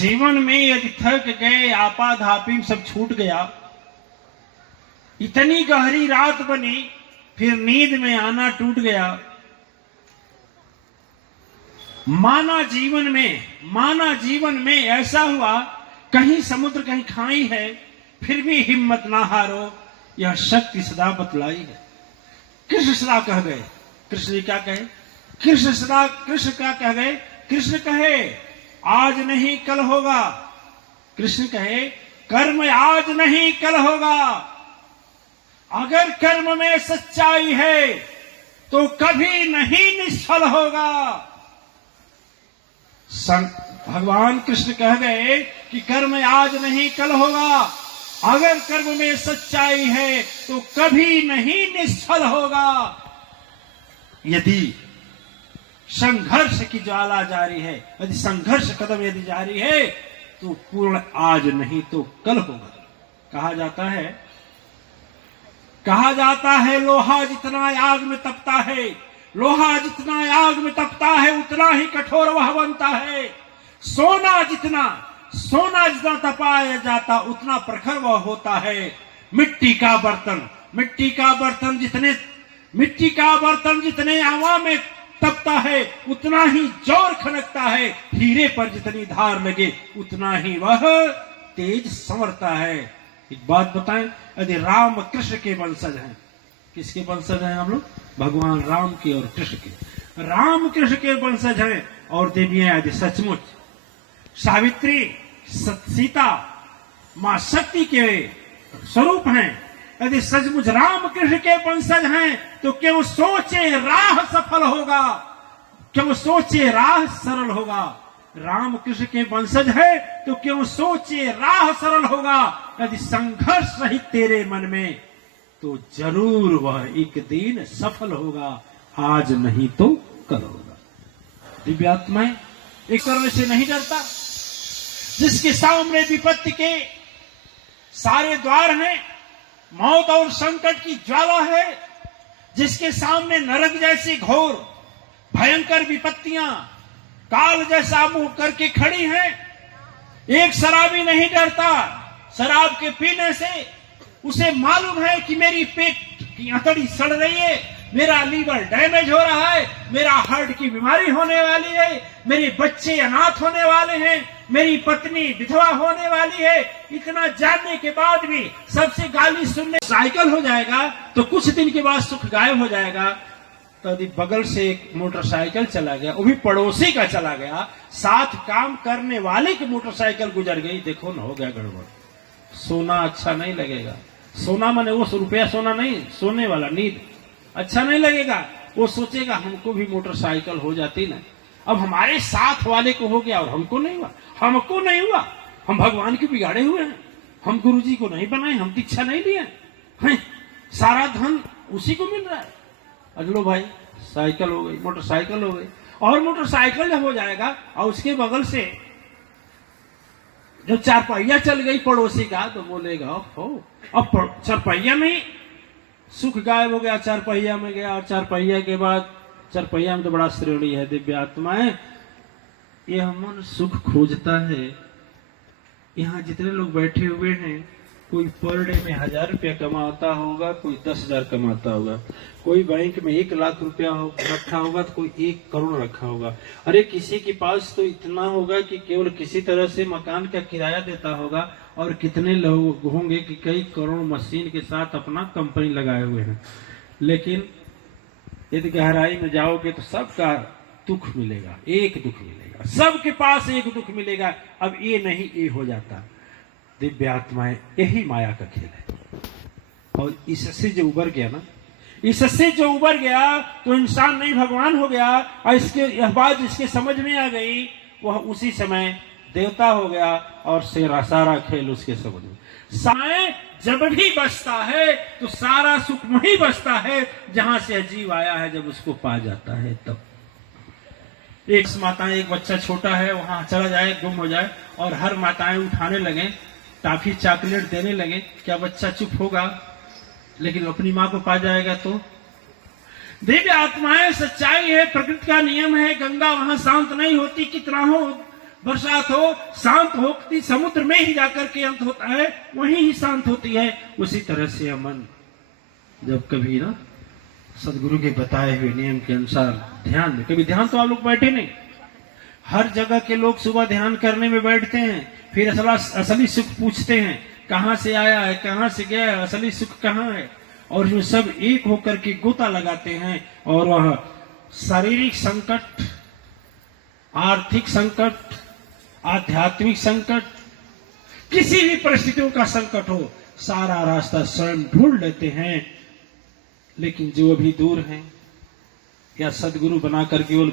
जीवन में यदि थक गए, आपाधापी सब छूट गया, इतनी गहरी रात बनी, फिर नींद में आना टूट गया। माना जीवन में ऐसा हुआ, कहीं समुद्र कहीं खाई है, फिर भी हिम्मत ना हारो, यह शक्ति सदा बतलाई है। कृष्ण सदा कह गए, कृष्ण जी क्या कहे, कृष्ण क्या कह गए, कृष्ण कहे आज नहीं कल होगा, कृष्ण कहे कर्म आज नहीं कल होगा। अगर कर्म में सच्चाई है तो कभी नहीं निष्फल होगा। भगवान कृष्ण कह गए कि कर्म आज नहीं कल होगा, अगर कर्म में सच्चाई है तो कभी नहीं निष्फल होगा। यदि संघर्ष की ज्वाला जारी है, यदि संघर्ष कदम यदि जारी है तो पूर्ण आज नहीं तो कल होगा। कहा जाता है लोहा जितना आग में तपता है, लोहा जितना आग में तपता है उतना ही कठोर वह बनता है। सोना जितना तपाया जाता उतना प्रखर वह होता है। मिट्टी का बर्तन जितने हवा में तपता है उतना ही जोर खनकता है। हीरे पर जितनी धार लगे उतना ही वह तेज संवरता है। एक बात बताएं, यदि राम कृष्ण के वंशज हैं, किसके वंशज हैं हम लोग? भगवान राम के और कृष्ण के, राम कृष्ण के वंशज हैं। और देवियां यदि सचमुच सावित्री सीता मां शक्ति के स्वरूप हैं, यदि सचमुच राम कृष्ण के वंशज हैं तो क्यों सोचे राह सफल होगा, क्यों सोचे राह सरल होगा। राम कृष्ण के वंशज है तो क्यों सोचे राह सरल होगा। यदि संघर्ष रही तेरे मन में तो जरूर वह एक दिन सफल होगा, आज नहीं तो कल होगा। दिव्यात्माएं एक तरह से नहीं डरता, जिसके सामने विपत्ति के सारे द्वार हैं, मौत और संकट की ज्वाला है, जिसके सामने नरक जैसी घोर भयंकर विपत्तियां काल जैसा मुंह करके खड़ी हैं। एक शराबी नहीं डरता, शराब के पीने से उसे मालूम है कि मेरी पेट की अंतड़ी सड़ रही है, मेरा लीवर डैमेज हो रहा है, मेरा हार्ट की बीमारी होने वाली है, मेरे बच्चे अनाथ होने वाले हैं, मेरी पत्नी विधवा होने वाली है। इतना जानने के बाद भी सबसे गाली सुनने साइकिल हो जाएगा तो कुछ दिन के बाद सुख गायब हो जाएगा। तो यदि बगल से एक मोटरसाइकिल चला गया, वो भी पड़ोसी का चला गया, साथ काम करने वाले की मोटरसाइकिल गुजर गई, देखो ना हो गया गड़बड़। सोना अच्छा नहीं लगेगा, सोना माने वो रुपया सोना नहीं, सोने वाला नींद अच्छा नहीं लगेगा। वो सोचेगा हमको भी मोटरसाइकिल हो जाती ना, अब हमारे साथ वाले को हो गया और हमको नहीं हुआ, हम भगवान के बिगाड़े हुए हैं, हम गुरु जी को नहीं बनाए, हम दीक्षा नहीं लिए हैं, सारा धन उसी को मिल रहा है। अगलो भाई साइकिल हो गई, मोटरसाइकिल हो गई, और मोटरसाइकिल जब हो जाएगा और उसके बगल से जब चारपहिया चल गई पड़ोसी का तो बोलेगा हो अब चारपहिया नहीं, सुख गायब हो गया, चारपहिया में गया, और चारपहिया के बाद चारपहिया में तो बड़ा श्रेणी है। दिव्य आत्माएं, यह मन सुख खोजता है। यहाँ जितने लोग बैठे हुए हैं, कोई पर डे में 1000 रुपया कमाता होगा, कोई 10,000 कमाता होगा, कोई बैंक में 1 लाख रुपया रखा होगा तो कोई 1 करोड़ रखा होगा। अरे किसी के पास तो इतना होगा कि केवल किसी तरह से मकान का किराया देता होगा, और कितने लोग होंगे कि कई करोड़ मशीन के साथ अपना कंपनी लगाए हुए हैं। लेकिन यदि गहराई में जाओगे तो सबका दुख मिलेगा, एक दुख मिलेगा, सबके पास एक दुख मिलेगा। अब ये नहीं ये हो जाता। दिव्य आत्माएं, यही माया का खेल है। और इससे जो उबर गया तो इंसान नहीं भगवान हो गया। और इसके यह बात जिसके समझ में आ गई वह उसी समय देवता हो गया, और सारा खेल उसके समझ में। समय जब भी बचता है तो सारा सुख वहीं बचता है जहां से जीव आया है, जब उसको पा जाता है तब। एक माताएं, एक बच्चा छोटा है वहां चला जाए, गुम हो जाए, और हर माताएं उठाने लगे, टॉफी चॉकलेट देने लगे, क्या बच्चा चुप होगा? लेकिन अपनी मां को पा जाएगा तो। दिव्य आत्माएं, सच्चाई है, प्रकृति का नियम है, गंगा वहां शांत नहीं होती, कितना हो बरसात हो, शांत होती समुद्र में ही जाकर के अंत होता है, वहीं ही शांत होती है। उसी तरह से अमन जब कभी ना सदगुरु के बताए हुए नियम के अनुसार ध्यान में, कभी ध्यान तो आप लोग बैठे नहीं, हर जगह के लोग सुबह ध्यान करने में बैठते हैं, फिर असली सुख पूछते हैं, कहां से आया है, कहां से गया है, असली सुख कहां है, और जो सब एक होकर के गोता लगाते हैं, और वह शारीरिक संकट, आर्थिक संकट, आध्यात्मिक संकट, किसी भी परिस्थितियों का संकट हो, सारा रास्ता स्वयं ढूंढ लेते हैं। लेकिन जो अभी दूर हैं या सदगुरु बनाकर केवल